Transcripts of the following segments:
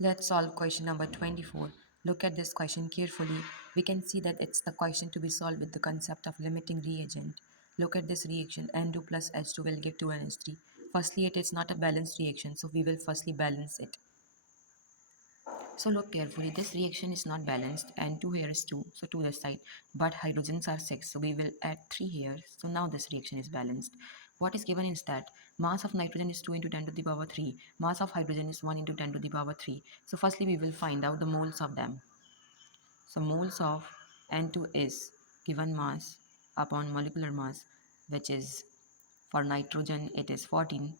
Let's solve question number 24. Look at this question carefully. We can see that it's the question to be solved with the concept of limiting reagent. Look at this reaction. N2 plus H2 will give 2NH3. Firstly, it is not a balanced reaction, so we will firstly balance it. So look carefully, this reaction is not balanced and 2 here is 2, so 2 this side, but hydrogens are 6, so we will add 3 here, so now this reaction is balanced. What is given is that mass of nitrogen is 2 into 10 to the power 3, mass of hydrogen is 1 into 10 to the power 3. So firstly we will find out the moles of them. So moles of N2 is given mass upon molecular mass, which is for nitrogen it is 14,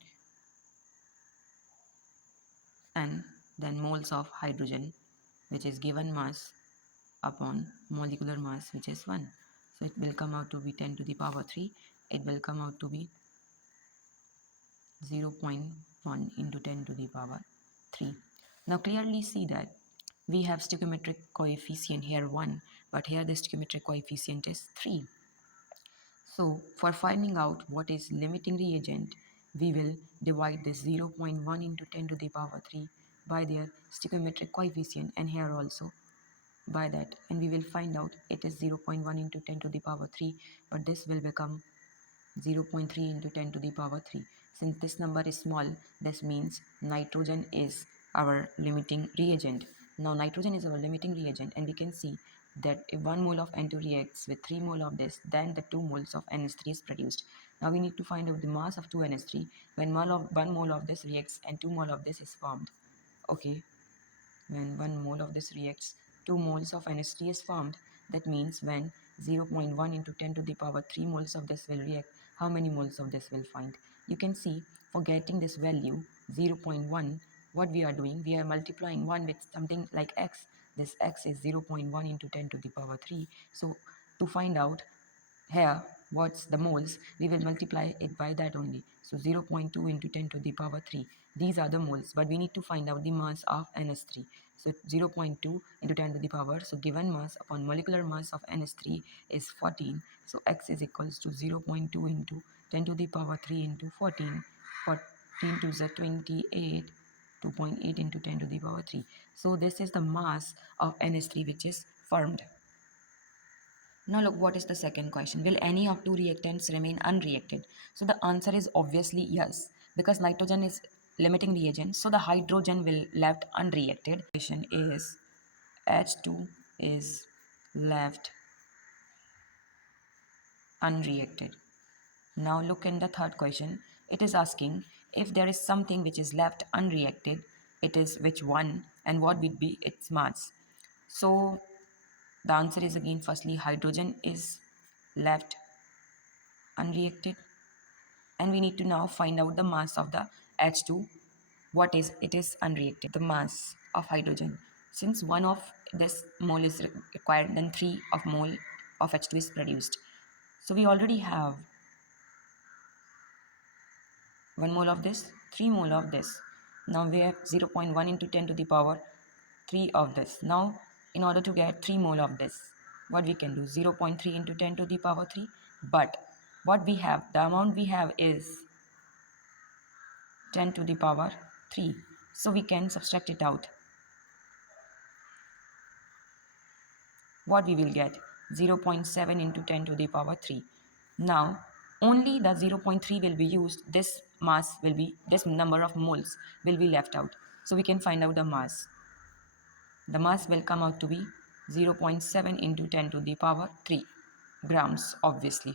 and then moles of hydrogen, which is given mass upon molecular mass, which is 1. So it will come out to be 10 to the power 3. It will come out to be 0.1 into 10 to the power 3. Now clearly see that we have stoichiometric coefficient here 1, but here the stoichiometric coefficient is 3. So for finding out what is limiting reagent, we will divide this 0.1 into 10 to the power 3 by their stoichiometric coefficient, and here also by that, and we will find out it is 0.1 into 10 to the power 3, but this will become 0.3 into 10 to the power 3. Since this number is small, this means nitrogen is our limiting reagent. Now nitrogen is our limiting reagent, and we can see that if 1 mole of N2 reacts with 3 mole of this, then the 2 moles of NH3 is produced. Now we need to find out the mass of 2NH3 when 1 mole of this reacts and 2 mole of this is formed. Okay, when 1 mole of this reacts, 2 moles of NH3 is formed. That means when 0.1 into 10 to the power 3 moles of this will react, how many moles of this will find? You can see for getting this value 0.1, what we are doing, we are multiplying 1 with something like x. This x is 0.1 into 10 to the power 3. So to find out here what's the moles, we will multiply it by that only. So 0.2 into 10 to the power 3. These are the moles, but we need to find out the mass of NH3. So 0.2 into 10 to the power, so given mass upon molecular mass of NH3 is 14. So x is equals to 0.2 into 10 to the power 3 into 14. 14 to the 28. 2.8 into 10 to the power 3. So this is the mass of NH3 which is formed. Now look, what is the second question? Will any of two reactants remain unreacted? So the answer is obviously yes, because nitrogen is limiting reagent, so the hydrogen will left unreacted. Question is H2 is left unreacted. Now look in the third question. It is asking if there is something which is left unreacted, it is which one and what would be its mass. So the answer is again firstly hydrogen is left unreacted, and we need to now find out the mass of the H2. What is it? Is unreacted, the mass of hydrogen. Since 1 of this mole is required, then 3 of mole of H2 is produced. So we already have 1 mole of this, 3 mole of this. Now we have 0.1 into 10 to the power 3 of this. Now in order to get 3 mole of this, what we can do, 0.3 into 10 to the power 3, but what we have, the amount we have is 10 to the power 3. So we can subtract it out. What we will get? 0.7 into 10 to the power 3. Now only the 0.3 will be used. This mass will be, this number of moles will be left out. So we can find out the mass. The mass will come out to be 0.7 into 10 to the power 3 grams, obviously.